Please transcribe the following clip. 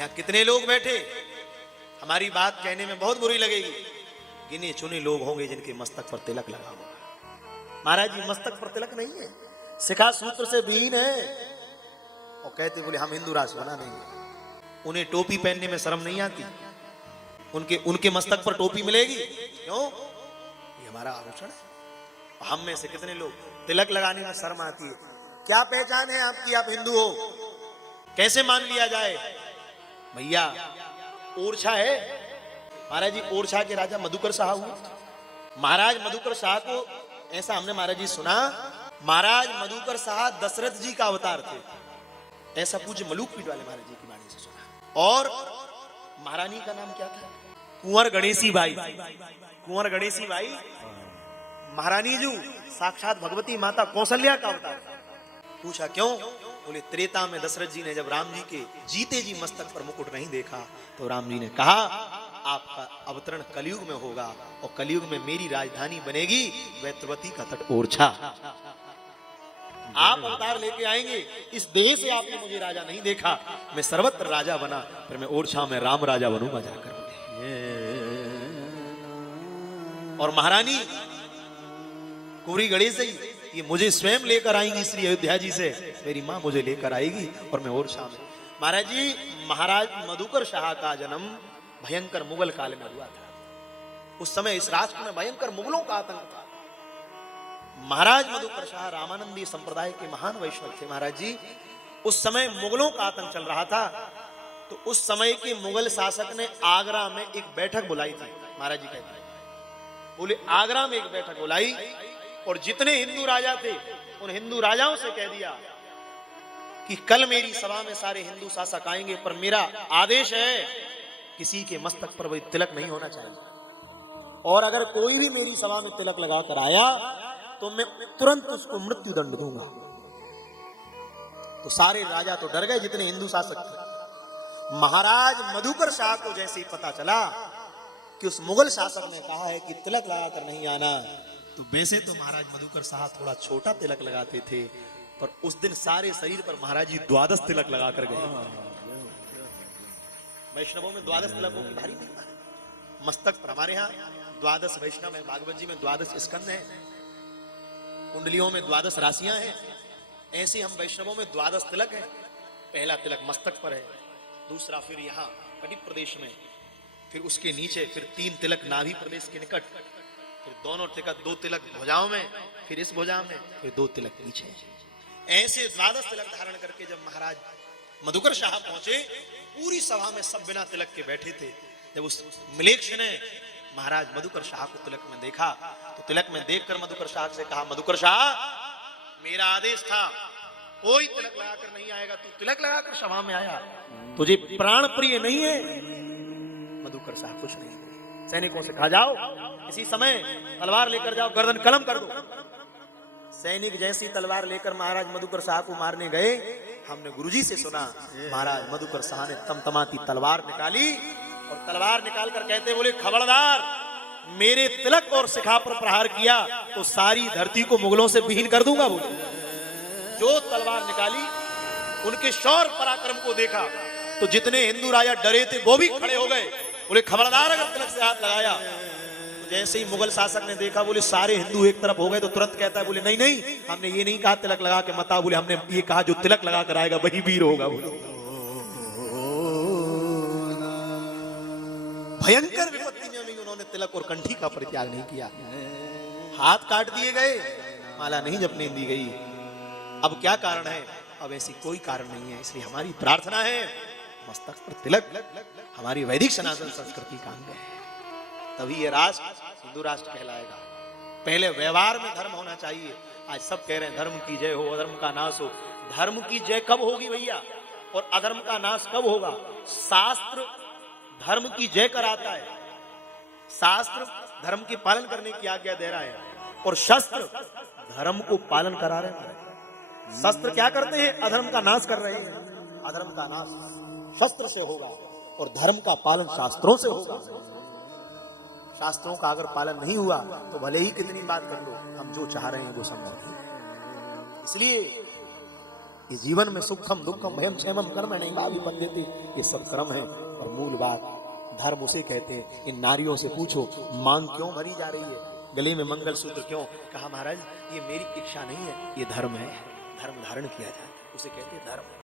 यहाँ कितने लोग बैठे, हमारी बात कहने में बहुत बुरी लगेगी, गिने चुने लोग होंगे जिनके मस्तक पर तिलक लगा होगा। महाराज जी मस्तक पर तिलक नहीं है, शिखा सूत्र से विहीन है। और कहते बोले हम हिंदू राष्ट्र बना देंगे। उन्हें टोपी पहनने में शर्म नहीं आती? उनके मस्तक पर टोपी मिलेगी क्यों? ये हमारा आभूषण है। हम में से कितने लोग तिलक लगाने में शर्म आती है। क्या पहचान है आपकी, आप हिंदू हो, कैसे मान लिया जाए? भैया ओरछा है, महाराज जी ओरछा के राजा मधुकर शाह हुए। महाराज मधुकर शाह को ऐसा हमने महाराज जी सुना, महाराज मधुकर शाह दशरथ जी का अवतार थे, ऐसा पूज्य मलूकपीठ वाले महाराज जी की वाणी से सुना। और महारानी का नाम क्या था? कुंवर गणेशी बाई। कुंवर गणेशी बाई महारानी जी साक्षात भगवती माता कौशल्या का अवतार। पूछा क्यों? बोले त्रेता में दशरथ जी ने जब राम जी के जीते जी मस्तक पर मुकुट नहीं देखा तो राम जी ने कहा आपका अवतरण कलयुग में होगा और कलयुग में मेरी राजधानी बनेगी वैत्रवती का तट ओरछा। आप अवतार लेके आएंगे, इस देह से आपने मुझे राजा नहीं देखा, मैं सर्वत्र राजा बना, फिर मैं ओरछा में राम राजा बनूंगा जाकर। और महारानी कुंवरी गणेश जी ये मुझे स्वयं लेकर आएंगी श्री अयोध्या जी से, मेरी मां मुझे लेकर आएगी और मैं ओरछा में। महाराज जी महाराज मधुकर शाह का जन्म भयंकर मुगल काल में हुआ था। उस समय इस राष्ट्र में भयंकर मुगलों का आतंक था। महाराज मधुकर शाह रामानंदी संप्रदाय के महान वैष्णव थे। महाराज जी उस समय मुगलों का आतंक चल रहा था, तो उस समय के मुगल शासक ने आगरा में एक बैठक बुलाई थी। महाराज जी कहते हैं बोले आगरा में एक बैठक बुलाई और जितने हिंदू राजा थे उन हिंदू राजाओं से कह दिया कि कल मेरी सभा में सारे हिंदू शासक आएंगे, पर मेरा आदेश है किसी के मस्तक पर वही तिलक नहीं होना चाहिए, और अगर कोई भी मेरी सभा में तिलक लगा कर आया तो मैं तुरंत उसको मृत्यु दंड दूंगा। तो सारे राजा तो डर गए जितने हिंदू शासक थे। महाराज मधुकर शाह को जैसे ही पता चला कि उस मुगल शासक ने कहा है कि तिलक लगाकर नहीं आना, तो वैसे तो महाराज मधुकर शाह थोड़ा छोटा तिलक लगाते थे, पर उस दिन सारे शरीर पर महाराज जी 12 तिलक लगाकर गए। वैष्णवों में 12 तिलकों की भारी महिमा है। मस्तक पर हमारे यहाँ 12 वैष्णव है, भागवत जी में 12 स्कंद है, कुंडलियों में 12 राशियां हैं। ऐसे हम वैष्णवों में 12 तिलक है। पहला तिलक मस्तक पर है, दूसरा फिर यहाँ कटिप प्रदेश में, फिर उसके नीचे फिर 3 तिलक नाभि प्रदेश के निकट, फिर दोनों तिलक 2 तिलक भुजाओं में, फिर इस भुजा में, फिर 2 तिलक पीछे। ऐसे 12 तिलक धारण करके जब महाराज मधुकर शाह पहुंचे, पूरी सभा में सब बिना तिलक के बैठे थे। जब उस मिलेक्ष ने महाराज मधुकर शाह को तिलक में देखा तो तिलक में देखकर मधुकर शाह से कहा, मधुकर शाह मेरा आदेश था कोई तिलक लगाकर नहीं आएगा, तू तिलक लगाकर सभा में आया, तुझे प्राण प्रिय नहीं है? मधुकर शाह कुछ नहीं, सैनिकों से कहा जाओ इसी समय तलवार लेकर जाओ, गर्दन कलम कर दो। सैनिक जैसी तलवार लेकर महाराज मधुकर शाह को मारने गए, हमने गुरुजी से सुना महाराज मधुकर शाह ने तमतमाती तलवार निकाली और तलवार निकालकर कहते बोले, खबरदार मेरे तिलक और शिखा पर प्रहार किया तो सारी धरती को मुगलों से विहीन कर दूंगा। बोले जो तलवार निकाली, उनके शौर्य पराक्रम को देखा तो जितने हिंदू राजा डरे थे वो भी खड़े हो गए। बोले खबरदार अगर तिलक से हाथ लगाया। तो जैसे ही मुगल शासक ने देखा, बोले सारे हिंदू एक तरफ हो गए, तो तुरंत कहता है बोले नहीं नहीं, हमने ये नहीं कहा तिलक लगा के मत आओ, बोले हमने ये कहा जो तिलक लगा कर आएगा वही वीर होगा। बोले भयंकर विपत्ति में भी उन्होंने तिलक और कंठी का परित्याग नहीं किया। हाथ काट दिए गए, माला नहीं जपने दी गई। अब क्या कारण है? अब ऐसी कोई कारण नहीं है। इसलिए हमारी प्रार्थना है मस्तक पर तिलक हमारी वैदिक सनातन संस्कृति का अंग है, तभी ये राष्ट्र हिंदू राष्ट्र कहलाएगा। पहले व्यवहार में धर्म होना चाहिए। आज सब कह रहे हैं धर्म की जय हो, अधर्म का नाश हो। धर्म की जय कब होगी भैया, और अधर्म का नाश कब होगा? शास्त्र धर्म की जय कराता है, शास्त्र धर्म के पालन करने की आज्ञा दे रहा है, और शस्त्र धर्म को पालन करा रहे हैं। शस्त्र क्या करते हैं? अधर्म का नाश कर रहे हैं। अधर्म का नाश शस्त्र से होगा और धर्म का पालन शास्त्रों से होगा। शास्त्रों का अगर पालन नहीं हुआ तो भले ही कितनी बात कर लो, हम जो चाह रहे हैं वो संभव नहीं। इसलिए ये जीवन में सुखम दुखम भयम क्षेमम कर्म नहीं भावी पद्धति, ये सब कर्म है। और मूल बात धर्म उसे कहते हैं। इन नारियों से पूछो मांग क्यों भरी जा रही है, गले में मंगलसूत्र क्यों? कहा महाराज ये मेरी इच्छा नहीं है, ये धर्म है, धर्म धारण किया जाता है, उसे कहते हैं धर्म।